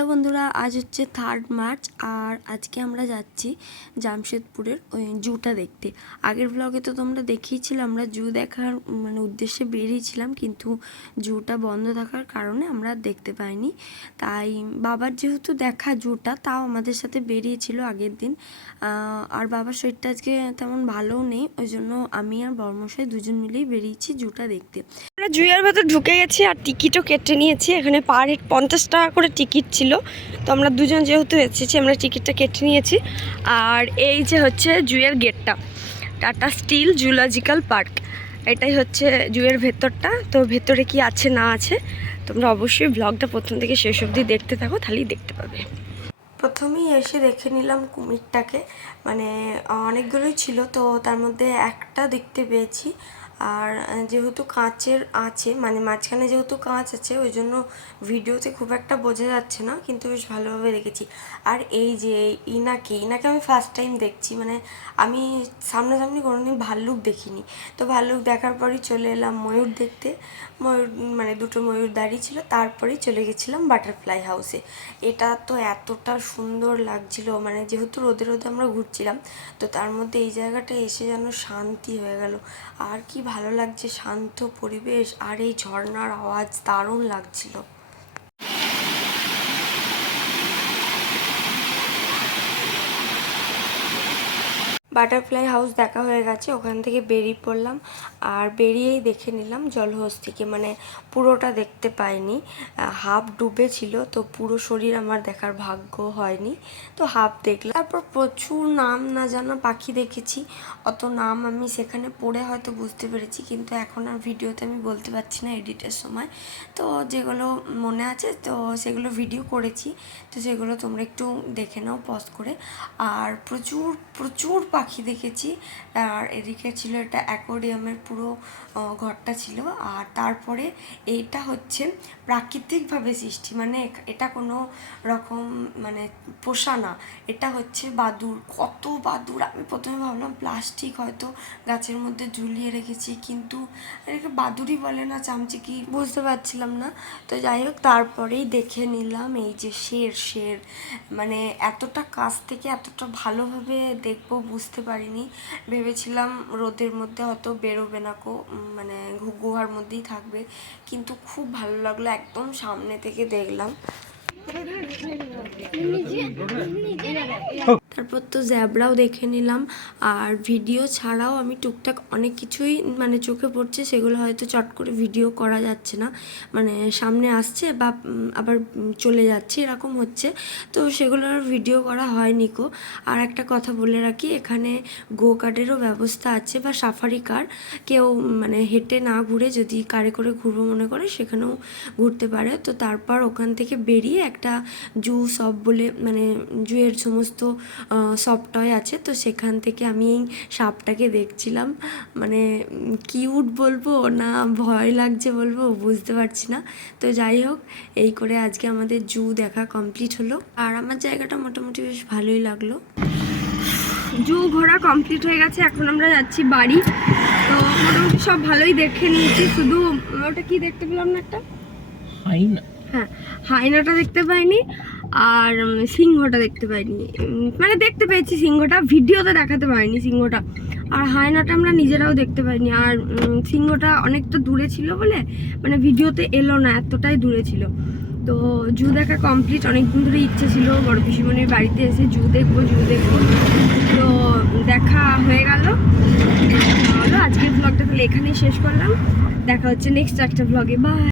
Hello বন্ধুরা, আজ হচ্ছে 3 মার্চ আর আজকে আমরা যাচ্ছি জামশেদপুরের ওই জুটা দেখতে। আগের ব্লগে তো তোমরা দেখিয়েছিলে আমরা জু দেখার উদ্দেশ্যে বেরিয়েছিলাম, কিন্তু জুটা বন্ধ থাকার কারণে আমরা দেখতে পাইনি। তাই বাবার যেহেতু দেখা জুটা, তাও আমাদের সাথে বেরিয়েছিল আগের দিন। আর বাবার শরীরটা আজকে তেমন ভালোও নেই, ওই জন্য আমি আর বর্মশাই দুজন মিলেই বেরিয়েছি জুটা দেখতে। আমরা জুয়ের ভেতর ঢুকে গেছি আর টিকিটও কেটে নিয়েছি। এখানে পার হেড 50 টাকা করে টিকিট ছিল, তো আমরা দুজন যেহেতু এসেছি আমরা টিকিটটা কেটে নিয়েছি। আর এই যে হচ্ছে জুয়ের গেটটা, টাটা স্টিল জুলজিক্যাল পার্ক, এটাই হচ্ছে জুয়ের ভেতরটা। তো ভেতরে কি আছে না আছে তোমরা অবশ্যই ব্লগটা প্রথম থেকে শেষ অবধি দেখতে থাকো, তাহলেই দেখতে পাবে। প্রথমেই এসে দেখে নিলাম কুমিরটাকে, মানে অনেকগুলোই ছিল, তো তার মধ্যে একটা দেখতে পেয়েছি। আর যেহেতু কাঁচের আছে, মানে মাঝখানে যেহেতু কাঁচ আছে, ওই জন্য ভিডিওতে খুব একটা বোঝা যাচ্ছে না, কিন্তু বেশ ভালোভাবে দেখেছি। আর এই যে ইনাকে আমি ফার্স্ট টাইম দেখছি, মানে আমি সামনাসামনি কোনোদিন ভাল্লুক দেখিনি। তো ভাল্লুক দেখার পরই চলে এলাম ময়ূর দেখতে। ময়ূর মানে দুটো ময়ূর দাঁড়িয়ে ছিল, তারপরেই চলে গেছিলাম বাটারফ্লাই হাউসে। এটা তো এতটা সুন্দর লাগছিল, মানে যেহেতু রোদে রোদে আমরা ঘুরছিলাম, তো তার মধ্যে এই জায়গাটা এসে যেন শান্তি হয়ে গেল। আর কি ভালো লাগছে, শান্ত পরিবেশ আর এই ঝর্ণার আওয়াজ দারুণ লাগছিল। বাটারফ্লাই হাউস দেখা হয়ে গেছে, ওখান থেকে বেরিয়ে পড়লাম। আর বেরিয়েই দেখে নিলাম জলহস্তিকে, মানে পুরোটা দেখতে পাইনি, হাফ ডুবে ছিল, তো পুরো শরীর আমার দেখার ভাগ্য হয়নি, তো হাফ দেখলাম। তারপর প্রচুর নাম না জানা পাখি দেখেছি, অত নাম আমি সেখানে পড়ে হয়তো বুঝতে পেরেছি, কিন্তু এখন আর ভিডিওতে আমি বলতে পারছি না এডিটের সময়। তো যেগুলো মনে আছে তো সেগুলো ভিডিও করেছি, তো সেগুলো তোমরা একটু দেখে নাও পজ করে। আর প্রচুর প্রচুর পাখি দেখেছি। আর এদিকে ছিল এটা অ্যাকোয়ারিয়ামের পুরো ঘরটা ছিল। আর তারপরে এইটা হচ্ছে প্রাকৃতিকভাবে সৃষ্টি, মানে এটা কোনো রকম মানে পোষা না, এটা হচ্ছে বাদুড়। কত বাদুড়! আমি প্রথমে ভাবলাম প্লাস্টিক হয়তো গাছের মধ্যে ঝুলিয়ে রেখেছি, কিন্তু এটাকে বাদুড়ই বলে না চামচিকি, বুঝতে পারছিলাম না। তো যাই হোক, তারপরেই দেখে নিলাম এই যে শের, মানে এতটা কাছ থেকে এতটা ভালোভাবে দেখবো বুঝতে পারিনি। ভেবেছিলাম রোদের মধ্যে হয়তো বেরোবে না কো, মানে গুহার মধ্যেই থাকবে, কিন্তু খুব ভালো লাগলো, একদম সামনে থেকে দেখলাম। তারপর তো জ্যাবরাও দেখে নিলাম। আর ভিডিও ছাড়াও আমি টুকটাক অনেক কিছুই মানে চোখে পড়ছে, সেগুলো হয়তো চট করে ভিডিও করা যাচ্ছে না, মানে সামনে আসছে বা আবার চলে যাচ্ছে এরকম হচ্ছে, তো সেগুলোর ভিডিও করা হয়নি কো। আর একটা কথা বলে রাখি, এখানে গো কার্ডেরও ব্যবস্থা আছে, বা সাফারি কার, কেউ মানে হেঁটে না ঘুরে যদি কারে করে ঘুরবো মনে করে সেখানেও ঘুরতে পারে। তো তারপর ওখান থেকে বেরিয়ে একটা জু শপ বলে, মানে জুয়ের সমস্ত সফট টয় আছে, তো সেখান থেকে আমি এই সাপটাকে দেখছিলাম, মানে কিউট বলবো না ভয় লাগছে বলবো বুঝতে পারছি না। তো যাই হোক, এই করে আজকে আমাদের জু দেখা কমপ্লিট হলো, আর আমার জায়গাটা মোটামুটি বেশ ভালোই লাগলো। জু ঘোরা কমপ্লিট হয়ে গেছে, এখন আমরা যাচ্ছি বাড়ি। তো মোটামুটি সব ভালোই দেখে নিয়েছি, শুধু ওটা কি দেখতে পেলাম না, একটা হাইনা, হ্যাঁ হাইনাটা দেখতে পাইনি, আর সিংহটা দেখতে পাইনি, মানে দেখতে পেয়েছি সিংহটা, ভিডিওতে দেখাতে পারিনি সিংহটা, আর হায়নাটা আমরা নিজেরাও দেখতে পাইনি। আর সিংহটা অনেকটা দূরে ছিল বলে মানে ভিডিওতে এলো না, এতটাই দূরে ছিল। তো জু দেখা কমপ্লিট, অনেকদিন ধরে ইচ্ছে ছিল বড় পিসিমণির বাড়িতে এসে জু দেখবো, তো দেখা হয়ে গেল। আজকের ব্লগটা তাহলে এখানেই শেষ করলাম, দেখা হচ্ছে নেক্সট একটা ব্লগে, বাই।